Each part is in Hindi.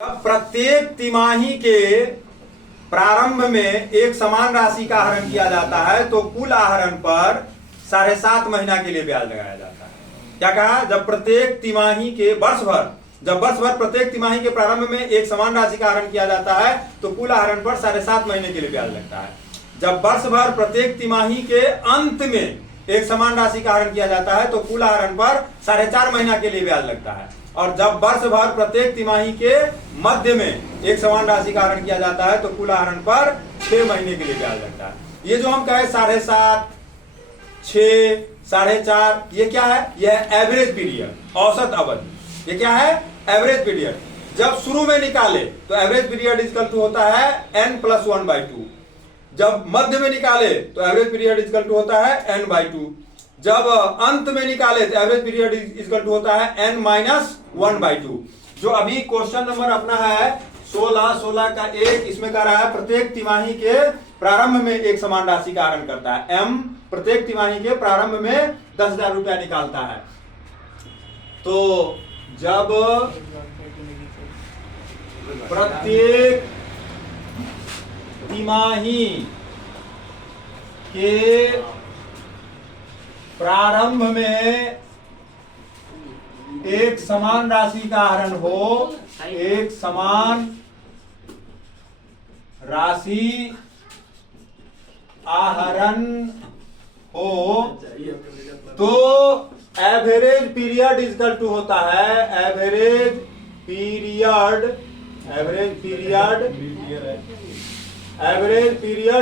प्रत्येक तिमाही के प्रारंभ में एक समान राशि का आहरण किया जाता है तो कुल आहरण पर 7.5 महीना के लिए ब्याज लगाया जाता है। क्या कहा? जब प्रत्येक तिमाही के वर्ष भर प्रत्येक तिमाही के प्रारंभ में एक समान राशि का आहरण किया जाता है तो कुल आहरण पर 7.5 महीने के लिए ब्याज लगता है। जब वर्ष भर प्रत्येक तिमाही के अंत में एक समान राशि का आहरण किया जाता है तो कुल आहरण पर 4.5 महीना के लिए ब्याज लगता है। और जब वर्ष भर प्रत्येक तिमाही के मध्य में एक समान राशि का आहरण किया जाता है तो कुल आहरण पर 6 महीने के लिए ब्याज लगता है। ये जो हम कहे 7.5, 6, 4.5, ये क्या है? यह एवरेज पीरियड, औसत अवधि। ये क्या है? Average period. जब शुरू में निकाले तो एवरेज पीरियड इक्वल टू होता है n+1/2। जब मध्य में निकाले तो एवरेज पीरियड इक्वल टू होता है n/2। जब अंत में निकाले तो एवरेज पीरियड इक्वल टू होता है n-1/2। जो अभी क्वेश्चन नंबर अपना है 16 का 1, इसमें कह रहा है प्रत्येक तिमाही के प्रारंभ में एक समान राशि का आहरण करता है। m प्रत्येक तिमाही के प्रारंभ में 10,000 रुपया निकालता है। तो जब प्रत्येक तिमाही के प्रारंभ में एक समान राशि का आहरण हो, एक समान राशि आहरण हो तो एवरेज पीरियड इक्वल टू होता है एवरेज पीरियड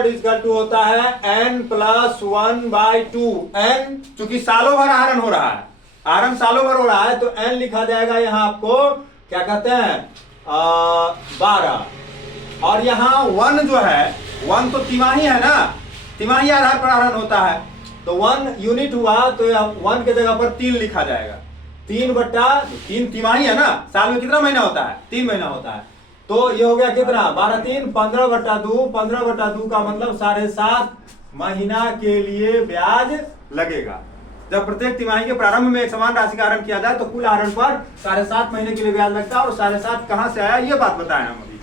इक्वल टू होता है n+1/2। n चूंकि सालों भर आहरण हो रहा है, आहरण सालों भर हो रहा है तो n लिखा जाएगा यहाँ आपको क्या कहते हैं 12। और यहाँ 1 जो है, 1 तो तिमाही है ना, तिमाही आधार पर आहरण होता है तो 1 यूनिट हुआ तो 1 के जगह पर 3 लिखा जाएगा। 3/3 तिमाही है ना, साल में कितना महीना होता है? 3 महीना होता है। तो ये हो गया कितना? 12×3 15/2। 15/2 का मतलब 7.5 महीना के लिए ब्याज लगेगा। जब प्रत्येक तिमाही के प्रारंभ में एक समान राशि का आहरण किया जाए तो कुल आहरण पर 7.5 महीने के लिए ब्याज लगता है। और 7.5 कहां से आया ये बात बताएं हम अभी।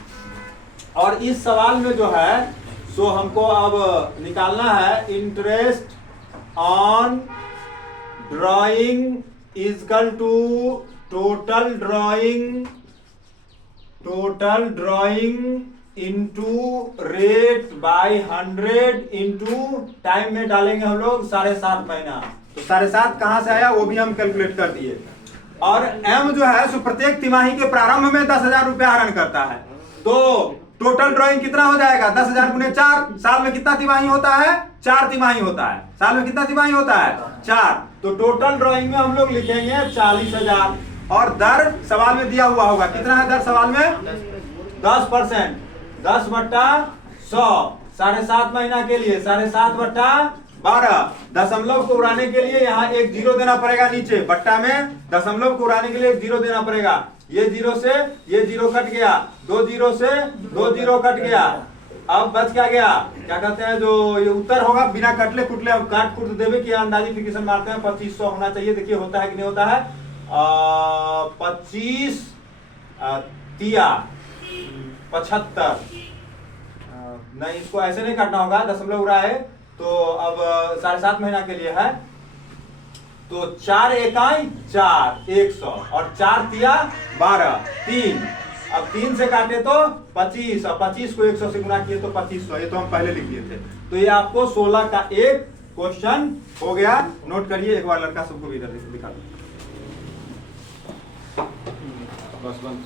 और इस सवाल में जो है सो हमको अब निकालना है interest on drawing equal to total drawing into rate by 100 into time में डालेंगे हम लोग 7.5 महीना। तो 7.5 कहां से आया वो भी हम कैलकुलेट कर दिए। और m जो है सो प्रत्येक तिमाही के प्रारंभ में 10,000 रुपया आहरण करता है तो टोटल ड्रॉइंग कितना हो जाएगा? 10,000 गुने 4। साल में कितना तिमाही होता है? 4 तिमाही होता है। साल में कितना तिमाही होता है? 4। तो टोटल ड्रॉइंग में हम लोग लिखेंगे 40,000। और दर सवाल में दिया हुआ होगा, कितना है दर सवाल में? 10%। 10/100 7.5 महीना के लिए 7.5/12। दशमलव को उड़ाने के लिए यहाँ एक 0 देना पड़ेगा नीचे, बट्टा में दशमलव को उड़ाने के लिए एक 0 देना पड़ेगा। ये 0 से ये 0 कट गया, 2 0 से 2 0 कट गया। अब बच क्या गया? क्या कहते हैं जो ये उत्तर होगा बिना कटले कुटले हम काट कुट देवे कि अंदाजी फिक्रेशन मारते हैं 2500 होना चाहिए। देखिए होता है कि नहीं होता है? 25 तिया 75। नहीं, इसको ऐसे नहीं काटना होगा, दशमलव उड़ा है तो अब 7.5 महीना के लिए है तो 4 एकाई 4 100 और 4 तिया 12 3। अब 3 से काटे तो 25 और 25 को 100 से गुना किए तो 2500। ये तो हम पहले लिख दिए थे। तो ये आपको 16 का 1 क्वेश्चन हो गया। नोट करिए एक बार, लड़का सबको भी इधर दिखा दो बस बंद।